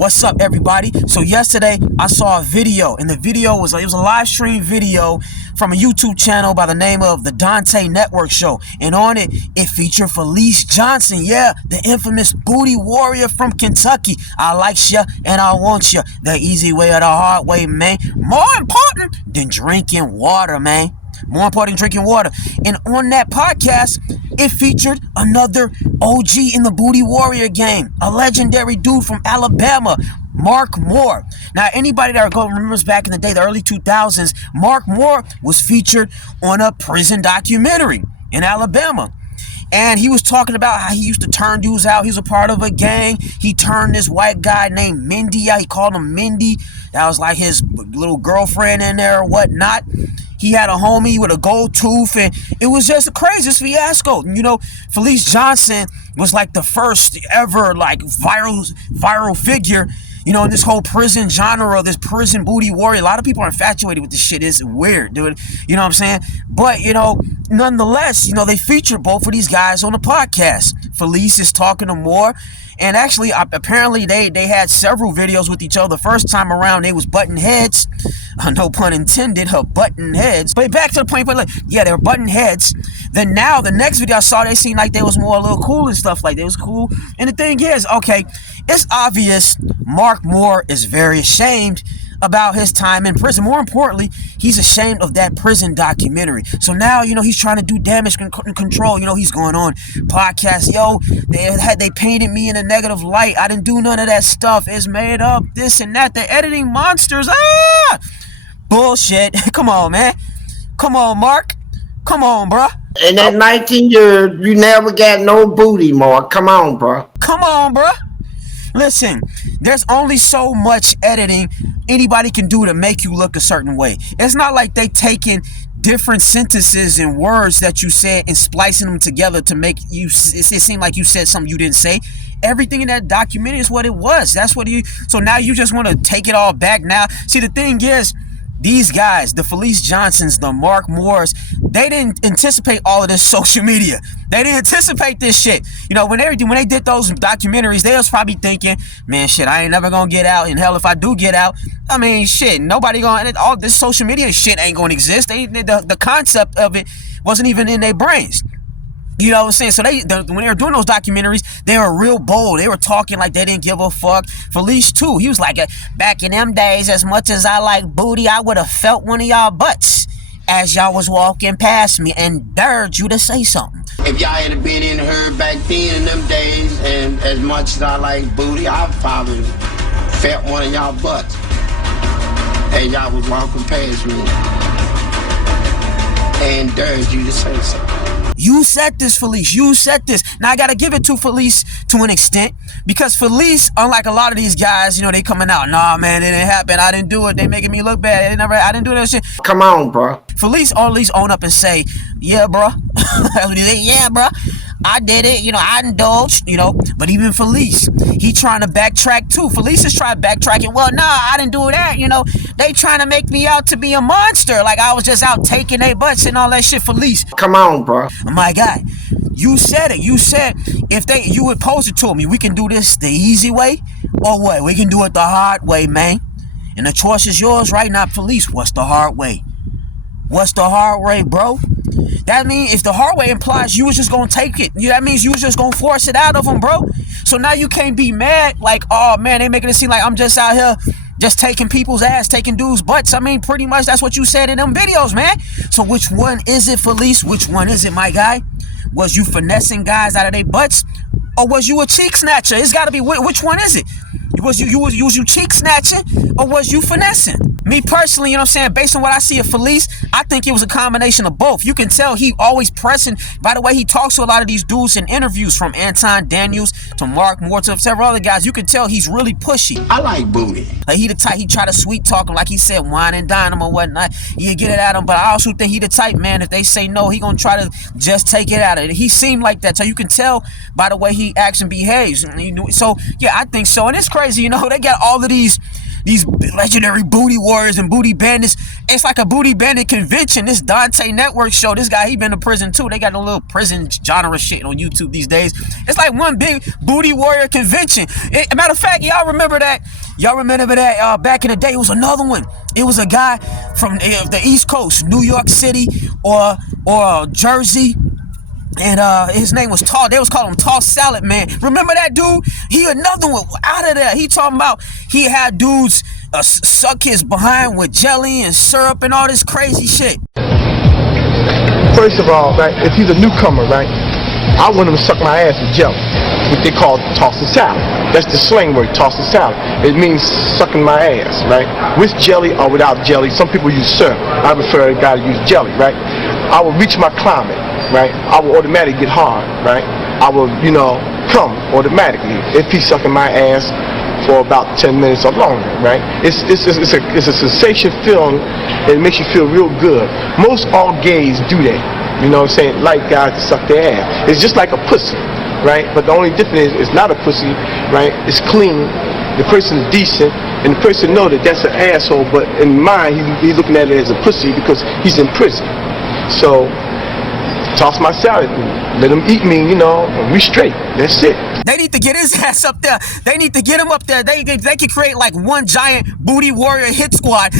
What's up, everybody? So yesterday I saw a video, and the video was a live stream video from a YouTube channel by the name of the Dante Network Show, and on it featured Fleece Johnson, yeah, the infamous booty warrior from Kentucky. I likes ya and I want ya, the easy way or the hard way, man. More important than drinking water, man. More important than drinking water. And on that podcast, it featured another OG in the Booty Warrior game, a legendary dude from Alabama, Mark Moore. Now, anybody that remembers back in the day, the early 2000s, Mark Moore was featured on a prison documentary in Alabama. And he was talking about how he used to turn dudes out. He was a part of a gang. He turned this white guy named Mindy out. He called him Mindy. That was like his little girlfriend in there or whatnot. He had a homie with a gold tooth, and it was just a crazy fiasco. You know, Fleece Johnson was like the first ever like viral figure, you know, in this whole prison genre, this prison booty warrior. A lot of people are infatuated with this shit. It's weird, dude. You know what I'm saying? But, you know, nonetheless, you know, they featured both of these guys on the podcast. Fleece is talking to Moore. And actually, apparently, they had several videos with each other. The first time around, they was butting heads. No pun intended, butting heads. But back to the point, but like, yeah, they were butting heads. Then now, the next video I saw, they seemed like they was more a little cool and stuff like that. It was cool. And the thing is, okay, it's obvious Mark Moore is very ashamed about his time in prison. More importantly, he's ashamed of that prison documentary. So now, you know, he's trying to do damage control. You know, he's going on podcasts. Yo, they painted me in a negative light. I didn't do none of that stuff. It's made up, this and that. They're editing monsters. Ah! Bullshit. Come on, man. Come on, Mark. Come on, bruh. In that 19 years, you never got no booty, Mark. Come on, bruh. Come on, bruh. Listen, there's only so much editing anybody can do to make you look a certain way. It's not like they taking different sentences and words that you said and splicing them together to make you it seem like you said something you didn't say. Everything in that documentary is what it was. That's what so now you just want to take it all back now. See, the thing is, these guys, the Fleece Johnsons, the Mark Moores, they didn't anticipate all of this social media. They didn't anticipate this shit. You know, when they did those documentaries, they was probably thinking, man, shit, I ain't never gonna get out. And hell, if I do get out, I mean, shit, nobody gonna, all this social media shit ain't gonna exist. The concept of it wasn't even in their brains. You know what I'm saying? So when they were doing those documentaries, they were real bold. They were talking like they didn't give a fuck. Fleece too. He was like, back in them days, as much as I like booty, I would have felt one of y'all butts as y'all was walking past me and dared you to say something. If y'all had been in her back then in them days, and as much as I like booty, I probably felt one of y'all butts as y'all was walking past me and dared you to say something. You said this, Fleece. You said this. Now, I got to give it to Fleece to an extent, because Fleece, unlike a lot of these guys, you know, they coming out, nah, man, it didn't happen. I didn't do it. They making me look bad. I didn't do that shit. Come on, bro. Fleece at least own up and say, yeah, bro. That's what he say. Yeah, bro. I did it. You know, I indulged, you know. But even Fleece, he trying to backtrack too. Fleece is trying to backtrack it. Well, nah, I didn't do that. You know, they trying to make me out to be a monster. Like I was just out taking their butts and all that shit. Fleece. Come on, bro. My guy, you said it. You said you would pose it to me. We can do this the easy way, or what? We can do it the hard way, man. And the choice is yours right now, Fleece. What's the hard way? What's the hard way, bro? That means if the hard way implies you was just gonna take it, that means you was just gonna force it out of them, bro. So now you can't be mad like, oh man, they making it seem like I'm just out here just taking people's ass, taking dudes' butts. I mean, pretty much that's what you said in them videos, man. So which one is it, Fleece? Which one is it, my guy? Was you finessing guys out of their butts, or was you a cheek snatcher? It's got to be, which one is it? Was you cheek snatching, or was you finessing? Me personally, you know what I'm saying, based on what I see of Fleece, I think it was a combination of both. You can tell he always pressing. By the way, he talks to a lot of these dudes in interviews, from Anton Daniels to Mark Moore to several other guys. You can tell he's really pushy. I like booty. Like he the type, he try to sweet talk him, like he said, wine and dine him or whatnot. You can get it at him, but I also think he the type, man, if they say no, he gonna try to just take it out of it. He seemed like that, so you can tell by the way he acts and behaves. So yeah, I think so. And it's crazy, you know, they got all of these these legendary booty warriors and booty bandits. It's like a booty bandit convention. This Dante Network show, this guy, he been to prison too. They got a little prison genre shit on YouTube these days. It's like one big booty warrior convention. Matter of fact, y'all remember that? Y'all remember that back in the day? It was another one. It was a guy from the East Coast, New York City or Jersey. And his name was Tall. They was calling him Tall Salad Man. Remember that dude? He another one out of there. He talking about he had dudes suck his behind with jelly and syrup and all this crazy shit. First of all, right, if he's a newcomer, right, I want him to suck my ass with jelly. What they call tossing salad. That's the slang word, tossing salad. It means sucking my ass, right? With jelly or without jelly. Some people use syrup. I prefer a guy to use jelly, right? I will reach my climate, right? I will automatically get hard, right? I will, come automatically if he's sucking my ass for about 10 minutes or longer, right? It's a sensation feeling. It makes you feel real good. Most all gays do that. You know what I'm saying? Like guys to suck their ass. It's just like a pussy, right? But the only difference is it's not a pussy, right? It's clean. The person is decent, and the person know that that's an asshole. But in mind, he's looking at it as a pussy because he's in prison. So toss my salad, let him eat me, we straight. That's it. They need to get his ass up there. They need to get him up there. They could create like one giant booty warrior hit squad.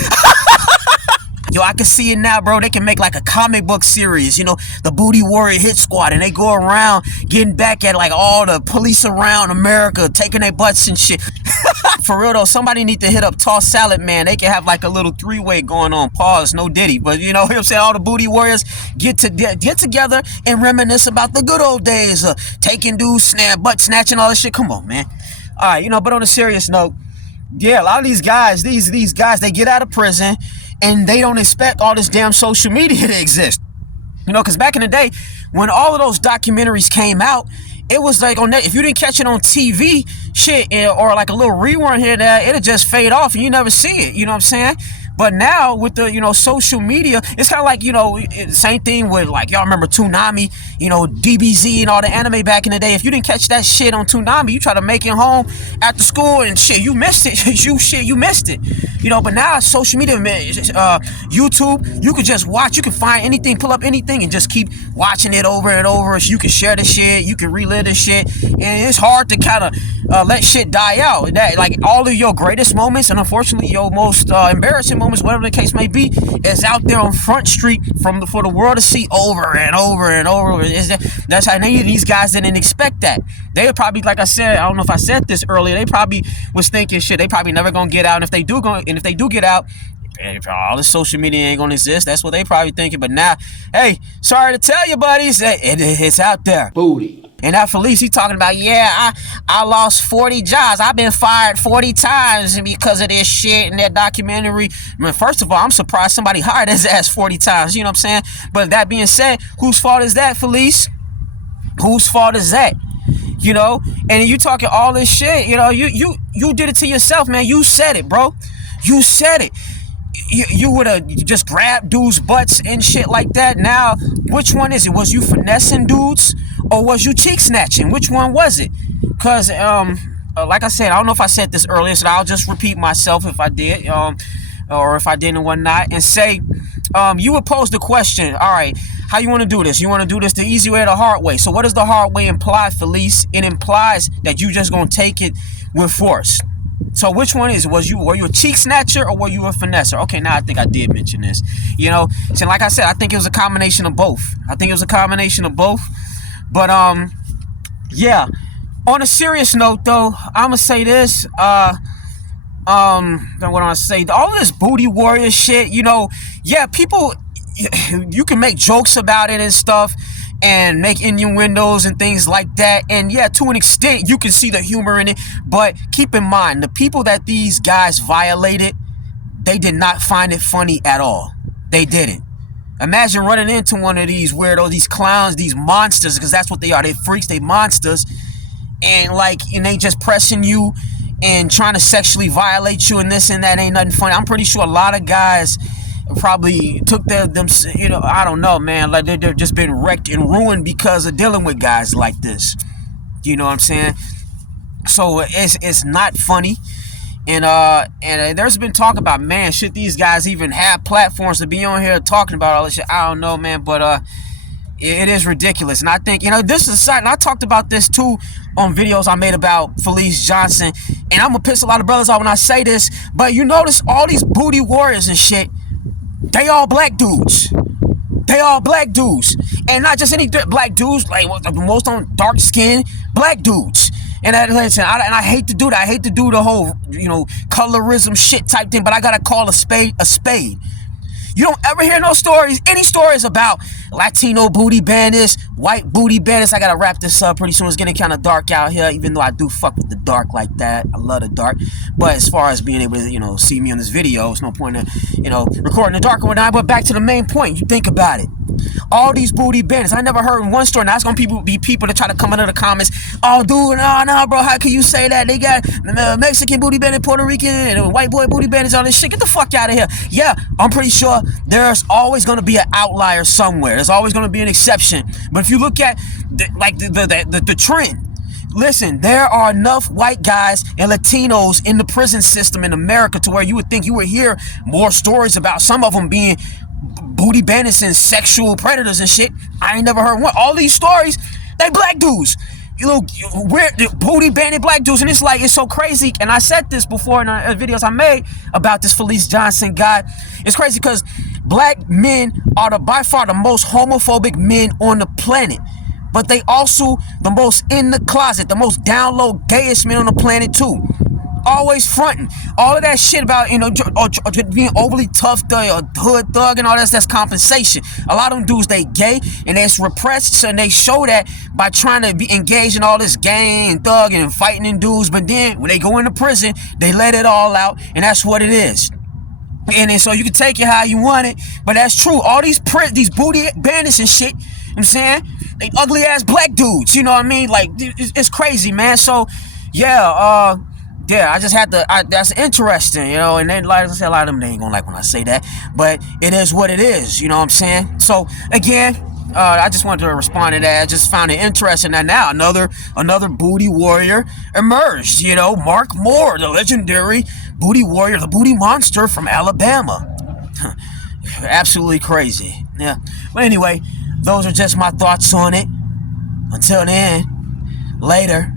Yo, I can see it now, bro. They can make like a comic book series, the Booty Warrior Hit Squad, and they go around getting back at like all the police around America, taking their butts and shit. For real though, somebody need to hit up Toss Salad Man. They can have like a little three-way going on. Pause, no Diddy, but you know what I'm saying? All the Booty Warriors get together and reminisce about the good old days of taking dudes, butt snatching, all this shit. Come on, man. All right, but on a serious note, yeah, a lot of these guys, these guys, they get out of prison and they don't expect all this damn social media to exist. Because back in the day, when all of those documentaries came out, it was like on that. If you didn't catch it on TV, shit, or like a little rerun here and there, it'll just fade off and you never see it. You know what I'm saying? But now with the social media, it's kind of like same thing with like y'all remember Toonami, DBZ and all the anime back in the day. If you didn't catch that shit on Toonami, you try to make it home after school and shit, you missed it. you missed it. But now social media, YouTube, you could just watch. You can find anything, pull up anything, and just keep watching it over and over. So you can share the shit, you can relive the shit, and it's hard to kind of let shit die out. That like all of your greatest moments and unfortunately your most embarrassing moments, whatever the case may be, is out there on Front Street for the world to see over and over and over. That's how these guys didn't expect that. They were probably, like I said, I don't know if I said this earlier, they probably was thinking shit, they probably never gonna get out, and if they do get out, all this social media ain't gonna exist. That's what they probably thinking. But now, hey, sorry to tell you, buddies, it's out there. Booty. And that Fleece, he talking about, yeah, I lost 40 jobs. I've been fired 40 times because of this shit and that documentary. I mean, first of all, I'm surprised somebody hired his ass 40 times. You know what I'm saying? But that being said, whose fault is that, Fleece? Whose fault is that? And you talking all this shit, you did it to yourself, man. You said it, bro. You said it. You would have just grabbed dudes' butts and shit like that. Now, which one is it? Was you finessing dudes or was you cheek snatching? Which one was it? Because, like I said, I don't know if I said this earlier, so I'll just repeat myself if I did, or if I didn't and whatnot, and say, you would pose the question, all right, how you want to do this? You want to do this the easy way or the hard way? So what does the hard way imply, Fleece? It implies that you just going to take it with force. So which one is it? Were you a cheek snatcher or were you a finesser? Okay, now I think I did mention this. So like I said, I think it was a combination of both. But yeah. On a serious note though, I'ma say this. What do I say? All this booty warrior shit, yeah, people, you can make jokes about it and stuff and make innuendos and things like that, and yeah, to an extent you can see the humor in it, but keep in mind, the people that these guys violated, they did not find it funny at all. They didn't. Imagine running into one of these weirdos, these clowns, these monsters, because that's what they are. They freaks, they monsters, and they just pressing you and trying to sexually violate you and this and that. Ain't nothing funny. I'm pretty sure a lot of guys probably took them, I don't know, man, like they've just been wrecked and ruined because of dealing with guys like this. You know what I'm saying? So it's not funny. And there's been talk about, man, should these guys even have platforms to be on here talking about all this shit? I don't know, man, but it is ridiculous. And I think, this is a side, and I talked about this too on videos I made about Fleece Johnson, and I'm gonna piss a lot of brothers off when I say this, but you notice all these booty warriors and shit, they all black dudes. They all black dudes, and not just any black dudes, like most on dark skin black dudes. And listen, I hate to do that. I hate to do the whole, colorism shit type thing, but I gotta call a spade a spade. You don't ever hear no stories, any stories about Latino booty bandits, white booty bandits. I gotta wrap this up pretty soon. It's getting kind of dark out here, even though I do fuck with the dark like that. I love the dark. But as far as being able to, see me on this video, it's no point in, recording the dark or whatnot. But back to the main point. You think about it. All these booty bandits. I never heard one story. Now it's gonna be people that try to come into the comments. Oh, dude, no, bro. How can you say that? They got Mexican booty bandit, Puerto Rican, and white boy booty bandits, all this shit. Get the fuck out of here. Yeah, I'm pretty sure there's always gonna be an outlier somewhere. There's always gonna be an exception. But if you look at the trend. Listen, there are enough white guys and Latinos in the prison system in America to where you would think you would hear more stories about some of them being booty bandits and sexual predators and shit. I ain't never heard one. All these stories, they black dudes. We're booty bandit black dudes, and it's so crazy. And I said this before in videos I made about this Fleece Johnson guy. It's crazy because black men are by far the most homophobic men on the planet. But they also the most in the closet, the most down low, gayest men on the planet too. Always fronting. All of that shit about, being overly tough or hood thug and all that's compensation. A lot of them dudes, they gay and it's repressed, and they show that by trying to be engaged in all this gang and thug and fighting in dudes. But then when they go into prison, they let it all out, and that's what it is. And then so you can take it how you want it, but that's true. All these booty bandits and shit, you know what I'm saying? They ugly ass black dudes, you know what I mean? Like, it's crazy, man. So, yeah, I just had to, that's interesting, and then, like I said, a lot of them, they ain't gonna like when I say that, but it is what it is, you know what I'm saying? So, again, I just wanted to respond to that. I just found it interesting that now another booty warrior emerged, Mark Moore, the legendary booty warrior, the booty monster from Alabama. Absolutely crazy. Yeah. But anyway, those are just my thoughts on it. Until then, later.